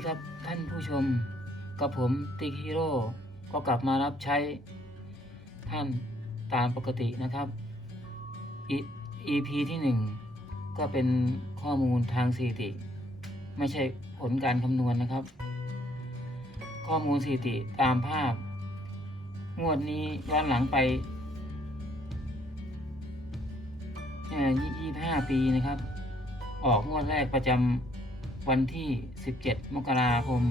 ีครับท่านผู้ชม กับผมติ๊กฮีโร่ก็กลับมารับใช้ท่านตามปกตินะครับ EP ที่หนึ่งก็เป็นข้อมูลทางสถิติ ไม่ใช่ผลการคำนวณนะครับ ข้อมูลสถิติตามภาพ งวดนี้ย้อนหลังไปยี่ห้าปีนะครับ ออกงวดแรกประจำ วันที่ 17 มกราคม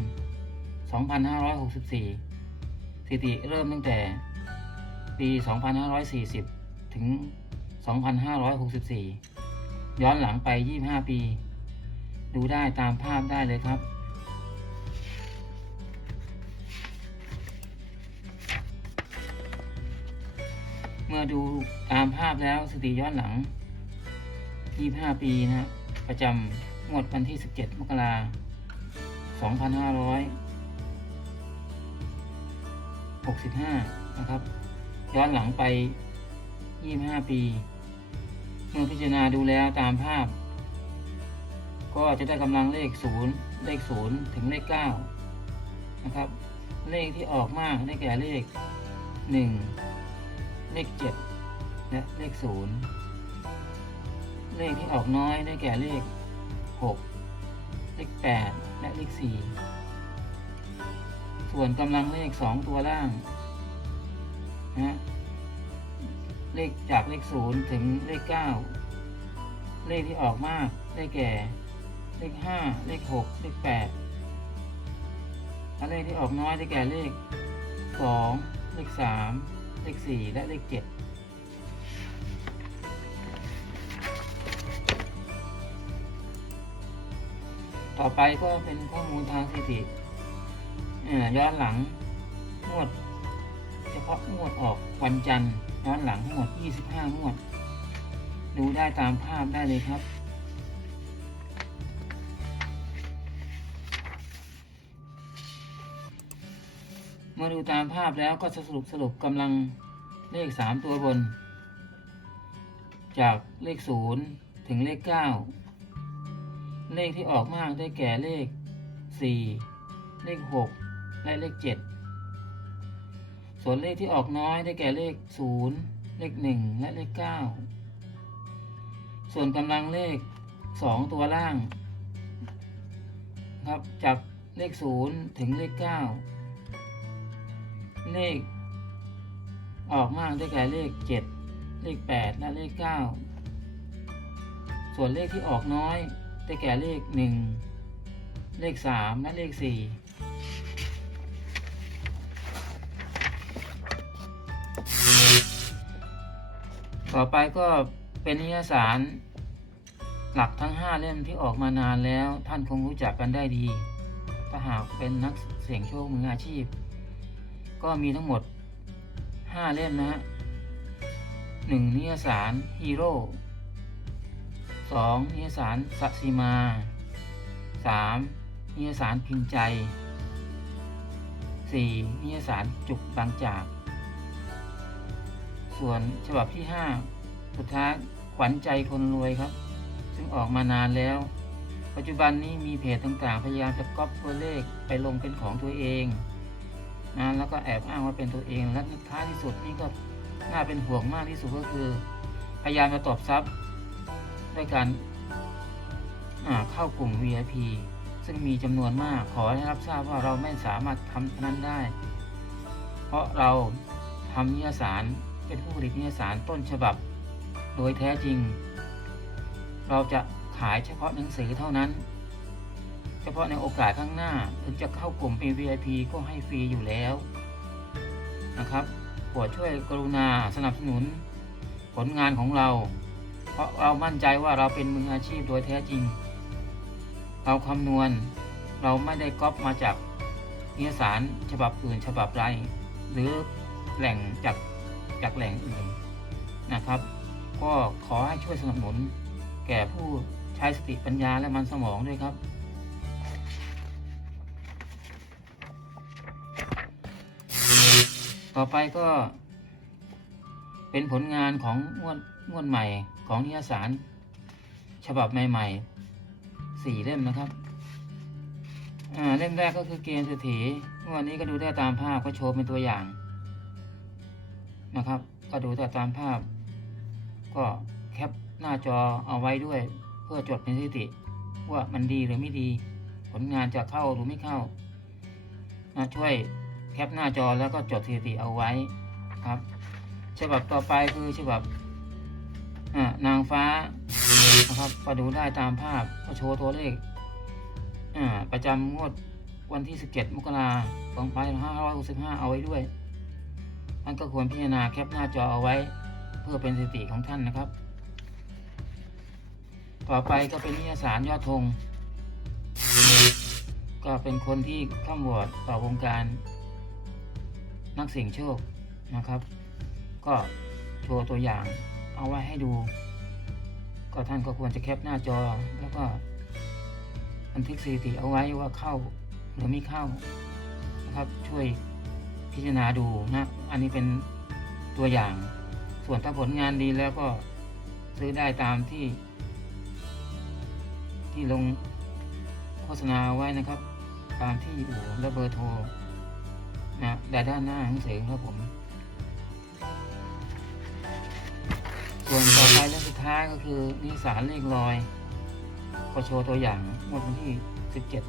2564 สถิติเริ่มตั้งแต่ปี 2540 ถึง 2564 ย้อนหลังไป 25 ปี ดูได้ตามภาพได้เลยครับ เมื่อดูตามภาพแล้วสถิติย้อนหลัง 25 ปีนะประจำ งวดวันที่ 17 มกราคม2565 นะครับ ย้อนหลังไป 25 ปี เมื่อพิจารณาดูแล้วตามภาพ ก็จะได้กำลังเลข 0 เลข 0 ถึงเลข 9 นะครับ เลขที่ออกมากได้แก่เลข 1 เลข 7 และเลข 0 เลขที่ออกน้อยได้แก่เลข 6 เลข 8 และเลข 4 ส่วนกำลังเลข 2 ตัวล่างนะฮะเลขจากเลข 0 ถึงเลข 9 เลขที่ออกมากได้แก่ เลข 5 เลข 6 เลข 8และเลขที่ออกน้อยได้แก่เลข 2 เลข 3 เลข 4 และเลข 7 ไปก็เป็นข้อมูลทางสถิติย้อนหลังงวด เฉพาะงวดออกวันจันทร์ย้อนหลังทั้งหมด 25 งวด ดูได้ตามภาพได้เลยครับเมื่อดูตามภาพแล้วก็สรุปสรุปกำลังเลข 3 ตัวบน จากเลข 0 ถึงเลข 9 เลขที่ออกมากได้แก่เลข 4 เลข 6 และเลข 7 ส่วนเลขที่ออกน้อยได้แก่เลข 0 เลข 1 และเลข 9 ส่วนกำลังเลข 2 ตัวล่างครับจากเลข 0 ถึงเลข 9 เลข ออกมากได้แก่เลข 7 เลข 8 และเลข 9 ส่วนเลขที่ออกน้อย ได้แก่เลข1เลข3และเลข4ต่อไปก็เป็นนิยสารหลักทั้ง 5 เล่มที่ออกมานานแล้วท่านคงรู้จักกันได้ดี ถ้าหากเป็นนักเสี่ยงโชคมืออาชีพ ก็มีทั้งหมด 5 เล่มนะฮะหนึ่งนิยสารฮีโร่ สองนิยสารสัสีมาสามนิยสารพิมพ์ใจสี่นิยสารจุกบางจาก ส่วนฉบับที่ 5 สุดท้ายขวัญใจคนรวยครับ ซึ่งออกมานานแล้ว ปัจจุบันนี้มีเพจต่างๆ พยายามจะก๊อปตัวเลขไปลงเป็นของตัวเองนะแล้วก็แอบอ้างว่าเป็นตัวเองและท้ายที่สุดนี่ก็น่าเป็นห่วงมากที่สุดก็คือ พยายามจะตบทรัพย์ ด้วยการเข้ากลุ่ม VIP ซึ่งมีจำนวนมากขอให้รับทราบว่าเราไม่สามารถทำนั้นได้ เพราะเราทำนิยสารเป็นผู้ผลิตนิยสารต้นฉบับ โดยแท้จริง เราจะขายเฉพาะหนังสือเท่านั้น เฉพาะในโอกาสข้างหน้าถึงจะเข้ากลุ่มเป็น VIP ก็ให้ฟรีอยู่แล้วนะครับโปรดช่วยกรุณาสนับสนุนผลงานของเรา ราะเรามั่นใจว่าเราเป็นมืออาชีพโดยแท้จริง เราคำนวณ เราไม่ได้ก๊อปมาจากนิยสารฉบับอื่นฉบับไรหรือแหล่งจากจากแหล่งอื่นนะครับ ก็ขอให้ช่วยสนับสนุน แก่ผู้ใช้สติปัญญาและมันสมองด้วยครับ ต่อไปก็เป็นผลงานของงวด งวดใหม่ของนิยสาร ฉบับใหม่ๆสี่เล่มนะครับเล่มแรกก็คือเกมเศรษฐีวันนี้ก็ดูได้ตามภาพก็โชว์เป็นตัวอย่าง นะครับ ก็ดูได้ตามภาพ ก็แคปหน้าจอเอาไว้ด้วย เพื่อจดเป็นสถิติ ว่ามันดีหรือไม่ดี ผลงานจะเข้าหรือไม่เข้านะช่วยแคปหน้าจอแล้วก็จดสถิติเอาไว้ครับ ฉบับต่อไปคือฉบับ นางฟ้านะครับก็ดูได้ตามภาพก็โชว์ตัวเลขอ่าประจำงวดวันที่ 17 มกราคม2565 เอาไว้ด้วย ท่านก็ควรพิจารณาแคปหน้าจอเอาไว้ เพื่อเป็นสติของท่านนะครับ ต่อไปก็เป็นนิยสารยอดธง ก็เป็นคนที่ข้ามวอดต่อวงการนักเสี่ยงโชคนะครับ ก็โชว์ตัวอย่าง เอาไว้ให้ดู ก็ท่านก็ควรจะแคปหน้าจอ แล้วก็บันทึกสถิติเอาไว้ว่าเข้าหรือไม่เข้านะครับช่วยพิจารณาดูนะอันนี้เป็นตัวอย่าง ส่วนถ้าผลงานดีแล้วก็ซื้อได้ตามที่ ที่ลงโฆษณาไว้นะครับ ตามที่อยู่และเบอร์โทรนะด้านหน้าหนังสือครับผม ส่วนต่อไปและสุดท้ายก็คือนิสารเลขลอยก็โชว์ตัวอย่างวันที่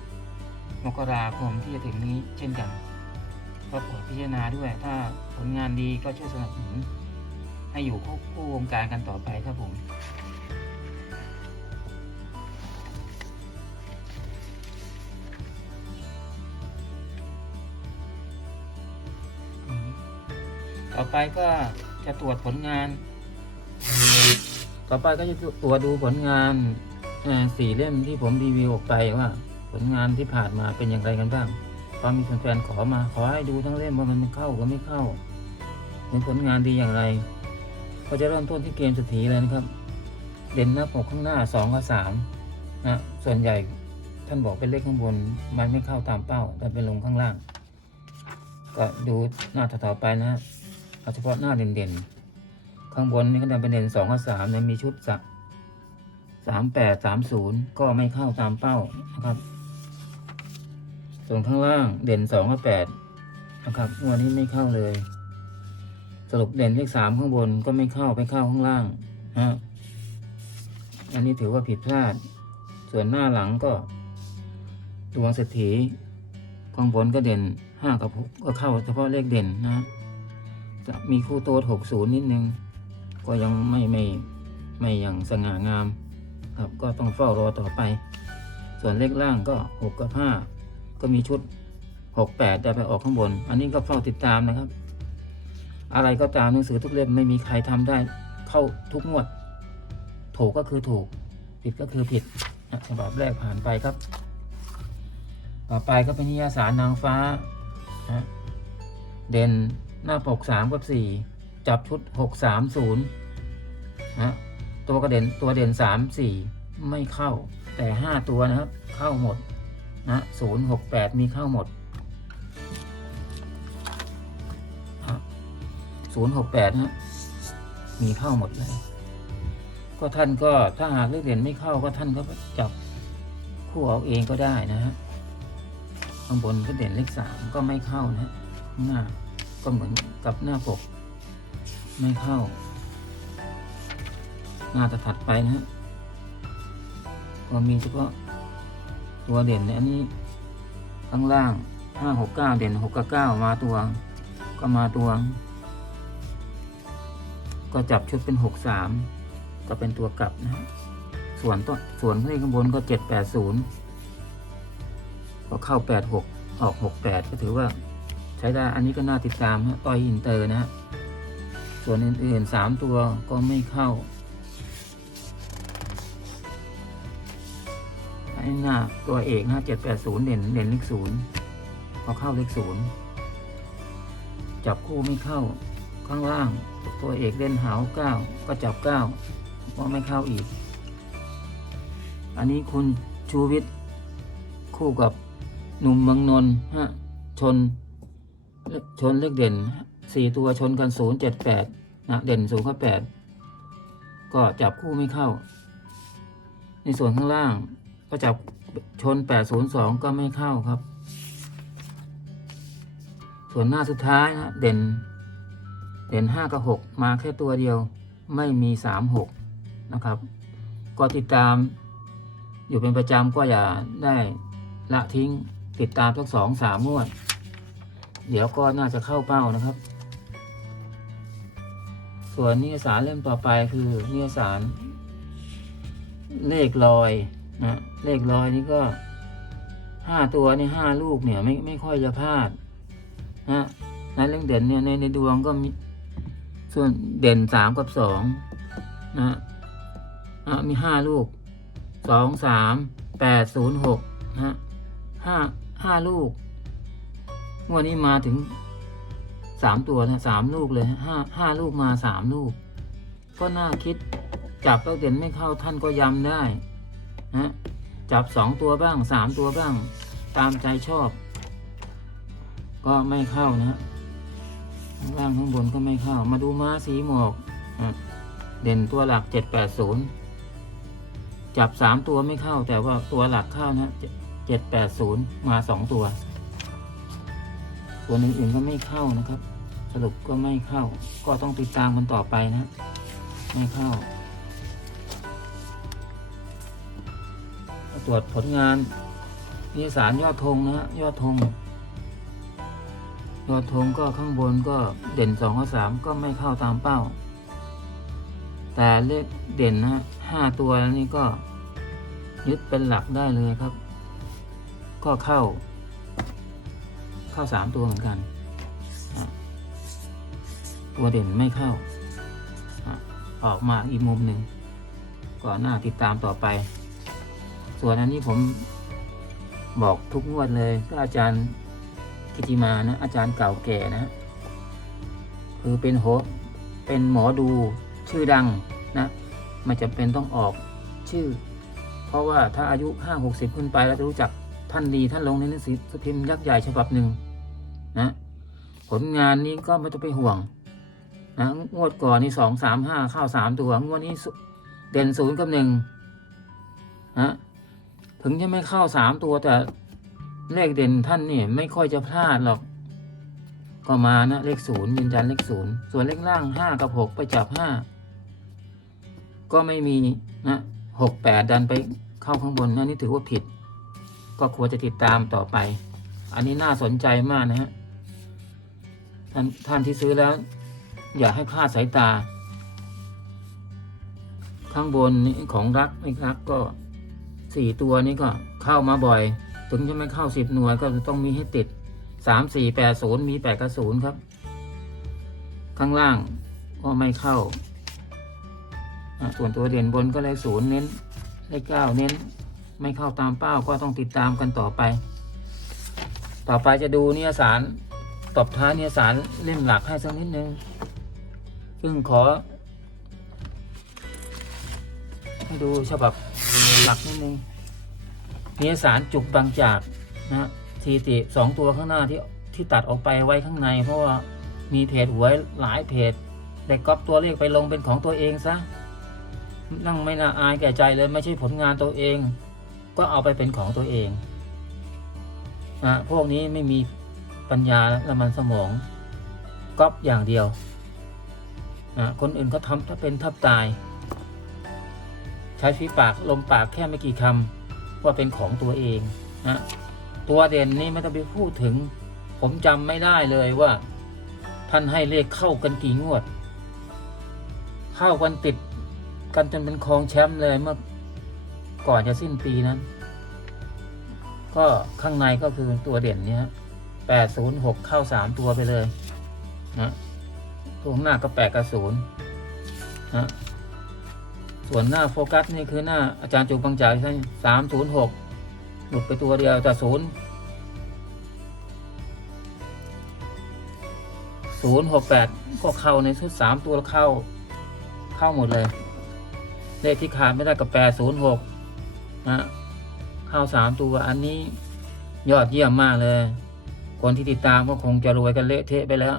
17 มกราคมที่จะถึงนี้เช่นกันก็โปรดพิจารณาด้วย ถ้าผลงานดีก็ช่วยสนับสนุนให้อยู่คู่คู่วงการกันต่อไปครับผมต่อไปก็จะตรวจผลงาน ต่อไปก็จะตรวจดูผลงานสี่เล่มที่ผมรีวิวออกไปว่า ผลงานที่ผ่านมาเป็นอย่างไรกันบ้างตอนมีแฟนๆขอมาขอให้ดูทั้งเล่มว่ามันเข้าหรือไม่เข้าหรือผลงานดีอย่างไร ก็จะเริ่มต้นที่เกมสถีเลยนะครับ เด่นหน้าปกข้างหน้าสองกับสามนะส่วนใหญ่ท่านบอกเป็นเลขข้างบน มันไม่เข้าตามเป้า แต่เป็นลงข้างล่าง ก็ดูหน้าต่อๆไปนะฮะเอาเฉพาะหน้าเด่นๆ ข้างบนนี่ก็จะเป็นเด่นสองกับสามเนี่ยมีชุดสะสามแปดสามศูนย์ก็ไม่เข้าตามเป้านะครับ ส่วนข้างล่างเด่นสองกับแปดนะครับวันนี้ไม่เข้าเลย สรุปเด่นเลขสามข้างบนก็ไม่เข้าไปเข้าข้างล่างนะฮะอันนี้ถือว่าผิดพลาด ส่วนหน้าหลังก็ดวงเศรษฐีข้างบนก็เด่นห้ากับหกก็เข้าเฉพาะเลขเด่นนะฮะจะมีคู่โต๊ดหกศูนย์นิดนึง ก็ยังไม่ไม่ไม่อย่างสง่างามครับก็ต้องเฝ้ารอต่อไป ส่วนเลขล่างก็หกกับห้าก็มีชุดหกแปดจะไปออกข้างบน อันนี้ก็เฝ้าติดตามนะครับ อะไรก็ตามหนังสือทุกเล่มไม่มีใครทำได้เข้าทุกงวด ถูกก็คือถูก ผิดก็คือผิดอะฉบับแรกผ่านไปครับ ต่อไปก็เป็นนิยสารนางฟ้านะเด่นหน้าปกสามกับสี่ จับชุดหกสามศูนย์นะตัวกระเด่นตัวเด่นสามสี่ไม่เข้าแต่ห้าตัวนะครับ เข้าหมดนะศูนย์หกแปดมีเข้าหมดศูนย์หกแปดนะ มีเข้าหมดเลย ก็ท่านก็ถ้าหากเลขเด่นไม่เข้าก็ท่านก็จับคู่เอาเองก็ได้นะฮะข้างบนก็เด่นเลขสามก็ไม่เข้านะหน้าก็เหมือนกับหน้าปก ไม่เข้า หน้าถัดไปนะฮะก็มีเฉพาะตัวเด่นในอันนี้ข้างล่างห้าหกเก้าเด่นหกกับเก้ามาตัว ก็มาตัว ก็จับชุดเป็นหกสามก็เป็นตัวกลับนะฮะส่วนต้นส่วนขข้างบนก็เจ็ดแปดศูนย์ก็เข้าแปดหกออกหกแปดก็ถือว่าใช้ได้อันนี้ก็น่าติดตามฮะต่อยอินเตอร์นะฮะ ส่วนอื่นๆสามตัวก็ไม่เข้าไอ้หน้าตัวเอกนะเจ็ดแปดศูนย์เด่นเด่นเลขศูนย์พอเข้าเลขศูนย์จับคู่ไม่เข้า ข้างล่าง ตัวเอกเล่นหาวเก้าก็จับเก้าก็ไม่เข้าอีก อันนี้คุณชูวิทย์คู่กับหนุ่มเมืองนนท์ฮะชนชนเลขเด่น สี่ตัวชนกันศูนย์เจ็ดแปดนะเด่นศูนย์กับแปดก็จับคู่ไม่เข้า ในส่วนข้างล่างก็จับชน802ก็ไม่เข้าครับ ส่วนหน้าสุดท้ายนะเด่น เด่น5กับ6มาแค่ตัวเดียวไม่มี3 6นะครับ ก็ติดตามอยู่เป็นประจำก็อย่าได้ละทิ้งติดตามสักสองสามงวด เดี๋ยวก็น่าจะเข้าเป้านะครับ ส่วนนิยสารเล่มต่อไปคือนิยสารเลขลอยนะเลขลอยนี่ก็ห้าตัวนี่ห้าลูกเนี่ยไม่ไม่ค่อยจะพลาดนะในเรื่องเด่นเนี่ยในในดวงก็มีส่วนเด่นสามกับสองนะอะมีห้าลูกสองสามแปดศูนย์หกนะห้าห้าลูกงวดนี้มาถึง สามตัวนะสามลูกเลยห้าห้าลูกมาสามลูก ก็น่าคิดจับแล้วเด่นไม่เข้าท่านก็ย้ำได้นะจับสองตัวบ้างสามตัวบ้าง ตามใจชอบ ก็ไม่เข้านะข้างล่างข้างบนก็ไม่เข้า มาดูม้าสีหมอกเด่นตัวหลักเจ็ดแปดศูนย์จับสามตัวไม่เข้า แต่ว่าตัวหลักเข้านะเจ็ดแปดศูนย์มาสองตัว ตัวอื่นๆก็ไม่เข้านะครับ สรุปก็ไม่เข้า ก็ต้องติดตามมันต่อไปนะ ไม่เข้า ตรวจผลงานนิสารยอดธงนะฮะยอดธงยอดธงก็ข้างบนก็เด่นสองกับสามก็ไม่เข้าตามเป้า แต่เลขเด่นนะห้าตัวนี้ก็ยึดเป็นหลักได้เลยครับ ก็เข้า เข้าสามตัวเหมือนกัน ตัวเด่นไม่เข้า ออกมาอีกมุมหนึ่งก็น่าติดตามต่อไป ส่วนอันนี้ผมบอกทุกงวดเลยก็อาจารย์กิติมานะ อาจารย์เก่าแก่นะ คือเป็นโหเป็นหมอดูชื่อดังนะไม่จำเป็นต้องออกชื่อ เพราะว่าถ้าอายุห้าหกสิบขึ้นไปแล้วจะรู้จักท่านดีท่านลงในหนังสือพิมพ์ยักษ์ใหญ่ฉบับหนึ่งนะผลงานนี้ก็ไม่ต้องไปห่วง นะงวดก่อนนี่สองสามห้าเข้าสามตัวงวดนี้เด่นศูนย์กับหนึ่งนะถึงจะไม่เข้าสามตัวแต่เลขเด่นท่านนี่ไม่ค่อยจะพลาดหรอก ก็มานะเลขศูนย์ยืนยันเลขศูนย์ส่วนเลขล่างห้ากับหกไปจับห้าก็ไม่มีนะหกแปดดันไปเข้าข้างบนนะนี่ถือว่าผิด ก็ควรจะติดตามต่อไป อันนี้น่าสนใจมากนะฮะท่านท่านที่ซื้อแล้ว อย่าให้คลาดสายตา ข้างบนนี่ของรักไม่รักก็สี่ตัวนี้ก็เข้ามาบ่อย ถึงจะไม่เข้าสิบหน่วยก็ต้องมีให้ติดสามสี่แปดศูนย์มีแปดกับศูนย์ครับ ข้างล่างก็ไม่เข้า ส่วนตัวเด่นบนก็เลขศูนย์เน้นเลขเก้าเน้น ไม่เข้าตามเป้าก็ต้องติดตามกันต่อไป ต่อไปจะดูเนิยสารตบท้ายเนิยสารเล่มหลักให้สักนิดนึง ซึ่งขอ ให้ดูฉบับหลักนิดนึงมีสารจุกบางจากนะทีติสองตัวข้างหน้าที่ที่ตัดออกไปไว้ข้างใน เพราะว่ามีเพจหวยหลายเพจแต่ก๊อปตัวเลขไปลงเป็นของตัวเองซะนั่งไม่น่าอายแก่ใจเลยไม่ใช่ผลงานตัวเอง ก็เอาไปเป็นของตัวเองนะพวกนี้ไม่มีปัญญาและมันสมองก๊อปอย่างเดียว คนอื่นเขาทำถ้าเป็นทับตาย ใช้ฝีปากลมปากแค่ไม่กี่คำว่าเป็นของตัวเองนะตัวเด่นนี่ไม่ต้องไปพูดถึง ผมจำไม่ได้เลยว่า ท่านให้เลขเข้ากันกี่งวด เข้ากันติดกันจนเป็นครองแชมป์เลยเมื่อก่อนจะสิ้นปีนั้น ก็ข้างในก็คือตัวเด่นเนี้ยแปดศูนย์หกเข้าสามตัวไปเลยนะ ตัวข้างหน้าก็แปดกับศูนย์นะส่วนหน้าโฟกัสนี่คือหน้าอาจารย์จุกบังจากใช่สามศูนย์หกหลุดไปตัวเดียวแต่ศูนย์ศูนย์หกแปดก็เข้าในชุดสามตัวเข้า เข้าหมดเลย เลขที่ขาดไม่ได้กับแปดศูนย์หกนะเข้าสามตัวอันนี้ยอดเยี่ยมมากเลย คนที่ติดตามก็คงจะรวยกันเละเทะไปแล้ว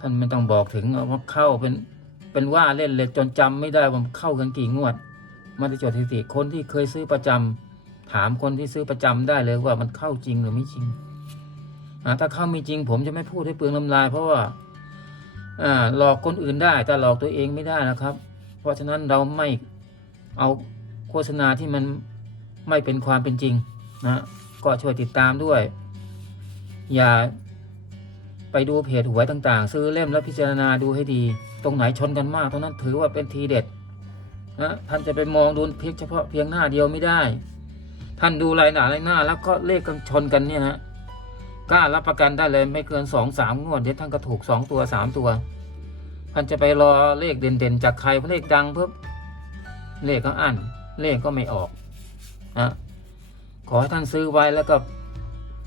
ท่านไม่ต้องบอกถึงว่าเข้าเป็นเป็นว่าเล่นเลยจนจำไม่ได้ว่าเข้ากันกี่งวดมาได้จดสถิติคนที่เคยซื้อประจำถามคนที่ซื้อประจำได้เลยว่ามันเข้าจริงหรือไม่จริงถ้าเข้าม่จริง ผมจะไม่พูดให้เปลืองน้ำลาย เพราะว่าอ่าหลอกคนอื่นได้ แต่หลอกตัวเองไม่ได้นะครับ เพราะฉะนั้นเราไม่เอาโฆษณาที่มันไม่เป็นความเป็นจริงนะก็ช่วยติดตามด้วย อย่า ไปดูเพจหวยต่างๆ ซื้อเล่มแล้วพิจารณาดูให้ดี ตรงไหนชนกันมากตรงนั้นถือว่าเป็นทีเด็ดนะท่านจะไปมองดูเพียงเฉพาะเพียงหน้าเดียวไม่ได้ ท่านดูรายหน้ารายหน้า แล้วก็เลขกันชนกันเนี่ยฮะกล้ารับประกันได้เลยไม่เกินสองสามงวดเดี๋ยวท่านก็ถูกสองตัวสามตัว ท่านจะไปรอเลขเด่นๆ จากใครเพราะเลขดังเพิ่มเลขก็อั้นเลขก็ไม่ออกนะขอให้ท่านซื้อไว้แล้วก็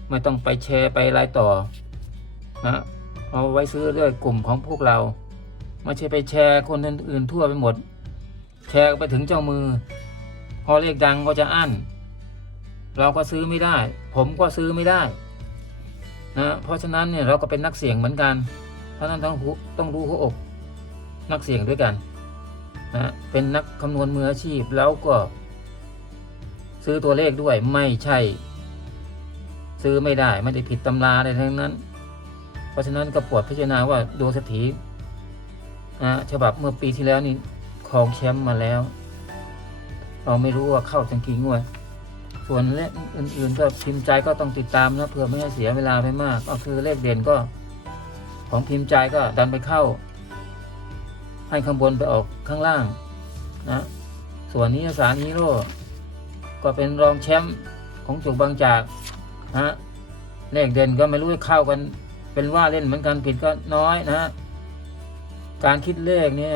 ไม่ต้องไปแชร์ไปไลน์ต่อ นะเอาไว้ซื้อเรื่อยกลุ่มของพวกเรา ไม่ใช่ไปแชร์คนอื่นๆทั่วไปหมด แชร์ไปถึงเจ้ามือ พอเลขดังก็จะอั้น เราก็ซื้อไม่ได้ ผมก็ซื้อไม่ได้นะเพราะฉะนั้นเนี่ยเราก็เป็นนักเสี่ยงเหมือนกัน เพราะนั้นต้องต้องรู้หัวอกนักเสี่ยงด้วยกันนะเป็นนักคำนวณมืออาชีพแล้วก็ ซื้อตัวเลขด้วยไม่ใช่ ซื้อไม่ได้ไม่ได้ผิดตำราอะไรทั้งนั้น เพราะฉะนั้นก็ปวดพิจารณาว่าดวงสถีนะฉบับเมื่อปีที่แล้วนี่ครองแชมป์มาแล้ว เราไม่รู้ว่าเข้าจังกี่งวด ส่วนเลขอื่นๆก็พิมพ์ใจก็ต้องติดตามนะเพื่อไม่ให้เสียเวลาไปมาก ก็คือเลขเด่นก็ ของพิมพ์ใจก็ดันไปเข้า ให้ข้างบนไปออกข้างล่างนะ ส่วนนี้สารฮีโร่ก็เป็นรองแชมป์ของจุกบางจากนะเลขเด่นก็ไม่รู้จะเข้ากัน เป็นว่าเล่นเหมือนกันผิดก็น้อยนะการคิดเลขเนี่ย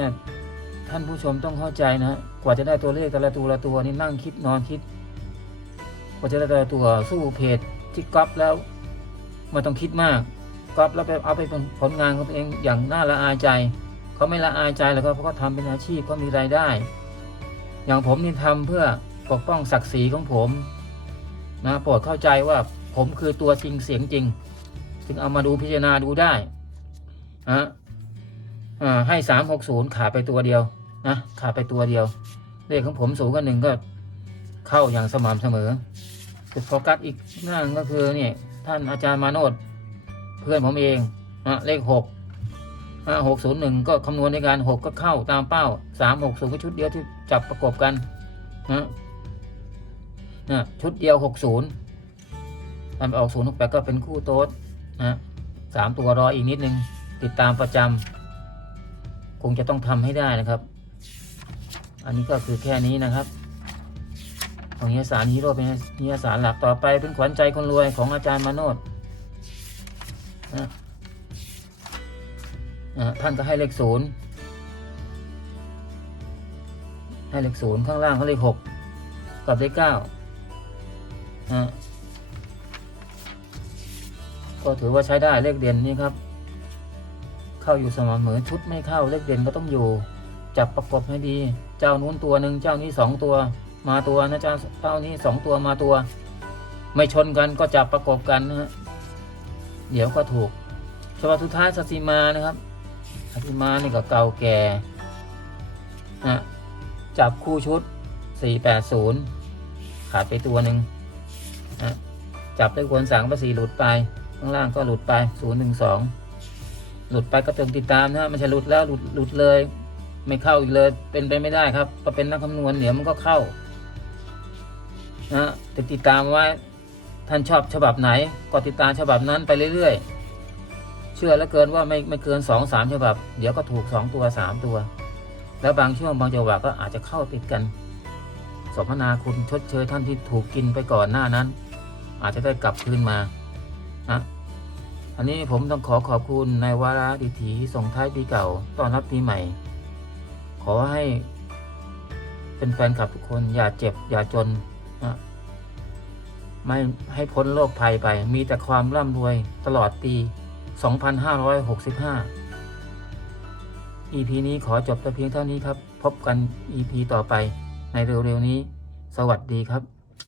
ท่านผู้ชมต้องเข้าใจนะกว่าจะได้ตัวเลขแต่ละตัวละตัวนี่นั่งคิดนอนคิดกว่าจะได้แต่ละตัวสู้เพจที่ก๊อปแล้วไม่ต้องคิดมากก๊อปแล้วไปเอาไปเป็นผลงานของตัวเองอย่างน่าละอายใจเขาไม่ละอายใจแล้วก็เพราะเขาทำเป็นอาชีพเขามีรายได้ อย่างผมนี่ทำเพื่อปกป้องศักดิ์ศรีของผมนะโปรดเข้าใจว่าผมคือตัวจริงเสียงจริง จึงเอามาดูพิจารณาดูได้นะอ่าให้สามหกศูนย์ขาดไปตัวเดียวนะขาดไปตัวเดียว เลขของผมสูงกว่าหนึ่งก็เข้าอย่างสม่ำเสมอจุดโฟกัสอีกหน้าก็คือเนี่ยท่านอาจารย์มาโนดเพื่อนผมเองนะเลขหกหกศูนย์หนึ่งก็คำนวณในการหกก็เข้าตามเป้าสามหกศูนย์ก็ชุดเดียวที่จับประกบกันนะนะชุดเดียวหกศูนย์มันไปออกศูนย์หกแปดก็เป็นคู่โต๊ด นะสามตัวรออีกนิดนึง ติดตามประจำคงจะต้องทำให้ได้นะครับ อันนี้ก็คือแค่นี้นะครับของเฮียสารฮีโร่เป็นเฮียสารหลักต่อไปเป็นขวัญใจคนรวยของอาจารย์มาโนดนะนะท่านก็ให้เลขศูนย์ให้เลขศูนย์ข้างล่างเขาเลขหกกับเลขเก้านะ ก็ถือว่าใช้ได้เลขเด่นนี่ครับ เข้าอยู่สม่ำเสมอชุดไม่เข้าเลขเด่นก็ต้องอยู่ จับประกบให้ดี เจ้านู้นตัวหนึ่งเจ้านี้สองตัว มาตัวนะเจ้าเจ้านี้สองตัวมาตัว ไม่ชนกันก็จับประกบกันนะฮะเดี๋ยวก็ถูกฉบับสุดท้ายสติมานะครับสติมานี่ก็เก่าแก่นะจับคู่ชุด 480 ขาดไปตัวหนึ่งนะจับได้ควรสั่งภาษีหลุดไป ข้างล่างก็หลุดไป 012 หลุดไปก็ต้องติดตามนะไม่ใช่หลุดแล้วหลุดหลุดเลย ไม่เข้าอีกเลยเป็นไปไม่ได้ครับพอเป็นนักคำนวณเดี๋ยวมันก็เข้านะติดติดตามไว้ท่านชอบฉบับไหนก็ติดตามฉบับนั้นไปเรื่อยๆ เชื่อแล้วเกินว่าไม่ไม่เกินสองสามฉบับ เดี๋ยวก็ถูกสองตัวสามตัว แล้วบางช่วงบางจังหวะก็อาจจะเข้าติดกันสมนาคุณชดเชยท่านที่ถูกกินไปก่อนหน้านั้น อาจจะได้กลับคืนมา นะอันนี้ผมต้องขอขอบคุณในวาระดิถีส่งท้ายปีเก่าต้อนรับปีใหม่ ขอให้เป็นแฟนคลับทุกคนอย่าเจ็บ อย่าจนนะไม่ให้พ้นโรคภัยไป มีแต่ความร่ำรวยตลอดปี 2565 EP นี้ขอจบแต่เพียงเท่านี้ครับ พบกัน EP ต่อไปในเร็วๆนี้ สวัสดีครับ